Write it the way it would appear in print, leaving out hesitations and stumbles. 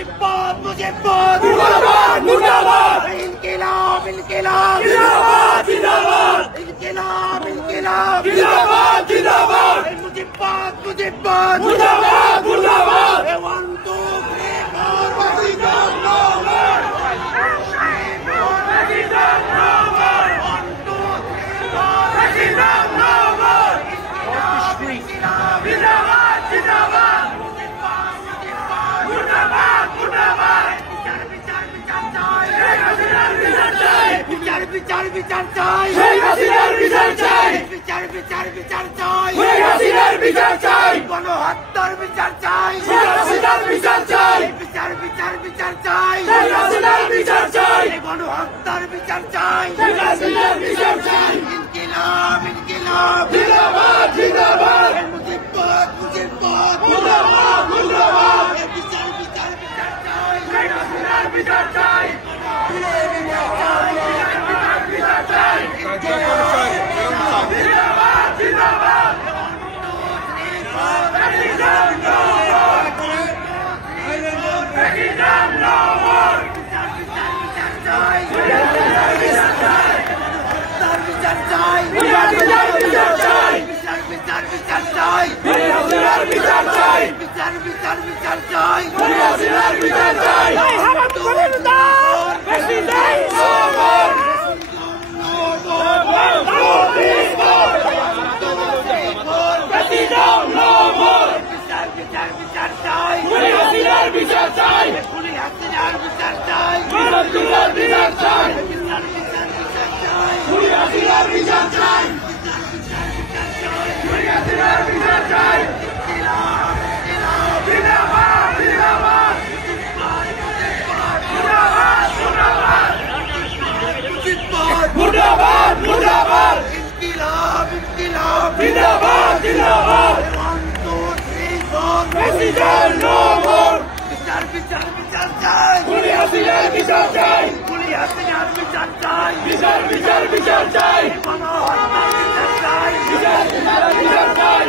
मुजिब्बात मुजिब्बात मुर्दाबाद मुर्दाबाद इनकिलाब इनकिलाब जिंदाबाद जिंदाबाद इनकिलाब इनकिलाब जिंदाबाद जिंदाबाद मुजिब्बात मुजिब्बात मुर्दाबाद मुर्दाबाद 1 2 3 4 President no more President no more 1 2 3 4 President no more जिंदाबाद जिंदाबाद मुर्दाबाद मुर्दाबाद বিচার বিচার বিচার চাই শেখ হাসিনার বিচার চাই বিচার বিচার বিচার চাই শেখ হাসিনার বিচার চাই গণহত্যার বিচার চাই শেখ হাসিনার বিচার চাই বিচার বিচার বিচার চাই শেখ হাসিনার বিচার চাই গণহত্যার বিচার চাই শেখ হাসিনার বিচার চাই ইনকিলাব ইনকিলাব জিন্দাবাদ জিন্দাবাদ মুজিব্বাত মুজিব্বাত মুর্দাবাদ মুর্দাবাদ বিচার বিচার বিচার চাই শেখ হাসিনার বিচার চাই বিচার চাই জিন্দাবাদ জিন্দাবাদ President no more President no more বিচার চাই শেখ হাসিনার বিচার চাই বিচার বিচার বিচার চাই শেখ হাসিনার বিচার চাই বিচার বিচার বিচার চাই শেখ হাসিনার বিচার চাই President no more President no more বিচার বিচার বিচার চাই শেখ হাসিনার বিচার চাই খুনি হাসিনার বিচার চাই শেখ হাসিনার বিচার চাই বিচার বিচার বিচার চাই শেখ হাসিনার বিচার চাই শেখ হাসিনার বিচার চাই জিন্দাবাদ জিন্দাবাদ মুজিব্বাত মুর্দাবাদ মুর্দাবাদ ইনকিলাব ইনকিলাব জিন্দাবাদ জিন্দাবাদ 1 2 3 4 President no more বিচার বিচার বিচার চাই খুনি হাসিনার বিচার চাই খুনি হাসিনার বিচার চাই বিচার বিচার বিচার চাই গণহত্যার বিচার চাই বিচার বিচার বিচার চাই